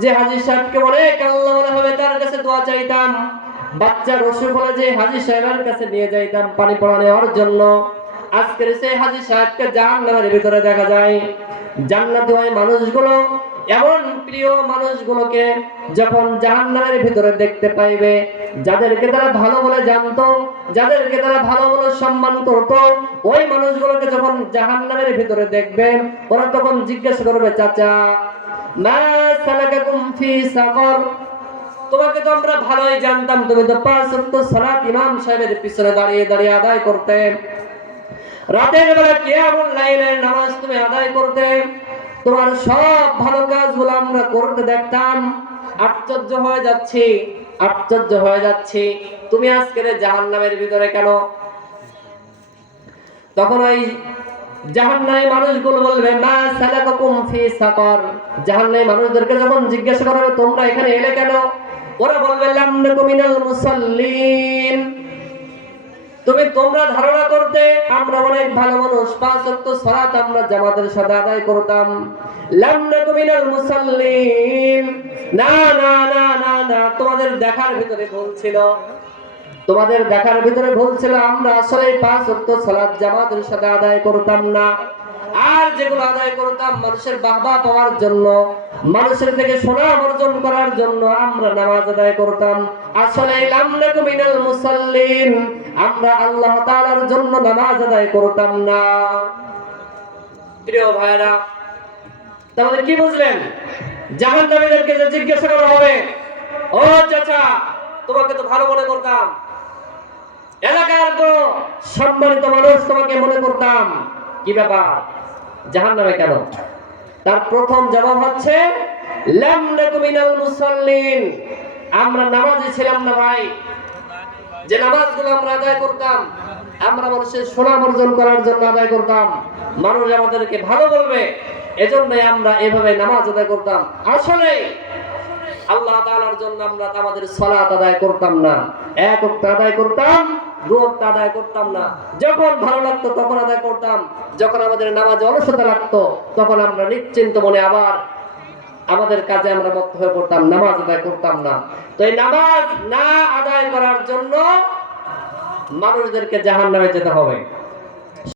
যে হাজী সাহেবকে অনেক আল্লাহ ভাবে তার কাছে দোয়া চাইতাম, বাচ্চার অসুখ হলে যে হাজী সাহেবের কাছে নিয়ে যাইতাম পানি পড়া নেওয়ার জন্য, আজকের সেই হাজী সাহেবকে জাহান্নামের ভিতরে দেখা যায়। জান্নাতি ওই মানুষগুলো এমন প্রিয় মানুষগুলোকে যখন জাহান্নামের ভিতরে দেখতে পাইবে, যাদেরকে তারা ভালো বলে জানতো, যাদেরকে তারা ভালো বলে সম্মান করত, ওই মানুষগুলোকে যখন জাহান্নামের ভিতরে দেখবে, ওরা তখন জিজ্ঞাসা করবে, চাচা মা সালাকাকুম ফি সাকর, তোমাকে তো আমরা ভালোই জানতাম, তুমি তো 5 ওয়াক্ত সালাত ইমাম সাহেবের পিছনে দাঁড়িয়ে দাঁড়িয়ে আদায় করতে, রাতের বেলা কিয়ামুল লাইলের নামাজ তুমি আদায় করতে, তোমার সব ভালো কাজগুলো আমরা করতে দেখতাম। আশ্চর্য হয়ে যাচ্ছি, আশ্চর্য হয়ে যাচ্ছি, তুমি আজকে জাহান্নামের ভিতরে কেন? তখন ওই জাহান্নামী মানুষগুলো বলবে, মা সালাকাকুম ফি সাকর, জাহান্নামী মানুষদেরকে যখন জিজ্ঞাসা করা হবে তোমরা এখানে এলে কেন, ওরা বলবে লাম নাকু মিনাল মুসাল্লিন, তোমরা ধারণা করতে আমরা অনেক ভালো মানুষ, 5 ওয়াক্ত সালাত আমরা জামাতের সাথে আদায় করতাম। লাম নাকু মিনাল মুসাল্লিন, না না না না না, তোমাদের দেখার ভিতরে ভুল ছিল, তোমাদের দেখার ভিতরে ভুল ছিল, আমরা আসলে 5 ওয়াক্ত সালাত জামাতের সাথে আদায় করতাম না। আর যেগুলো আদায় করতাম মানুষের বাহবা পাওয়ার জন্য, মানুষের থেকে সুনাম অর্জন করার জন্য আমরা নামাজ আদায় করতাম। আসলে লাম নাকু মিনাল মুসাল্লিন, আমরা আল্লাহ তাআলার জন্য নামাজ আদায় করতাম না। প্রিয় ভাইরা, তাহলে কি বুঝলেন? জাহান্নামীদেরকে যে জিজ্ঞাসা করা হবে, ও চাচা তোমাকে তো ভালো মনে করতাম, এলাকার তো সম্মানিত মানুষ তোমাকে মনে করতাম, কি ব্যাপার জাহান্নামে কেন? তার প্রথম জবাব হচ্ছে লাম নাকু মিনাল মুসাল্লিন, আমরা নামাজি ছিলাম না ভাই। যে নামাজগুলো আমরা আদায় করতাম, আমরা মানুষের সুনাম অর্জন করার জন্য আদায় করতাম, মানুষ আমাদেরকে ভালো বলবে এজন্যই আমরা এভাবে নামাজ আদায় করতাম। আসলে আল্লাহ তাআলার জন্য আমরা আমাদের সালাত আদায় করতাম না, 1 ওয়াক্ত আদায় করতাম, 2 ওয়াক্ত আদায় করতাম না। যখন ভালো লাগতো তখন আদায় করতাম, যখন আমাদের নামাজে অলসতা লাগতো তখন আমরা নিশ্চিন্ত মনে আবার আমাদের কাজে আমরা মত্ত হয়ে পড়তাম, নামাজ আদায় করতাম না। তো এই নামাজ না আদায় করার জন্য মানুষদেরকে জাহান্নামে যেতে হবে।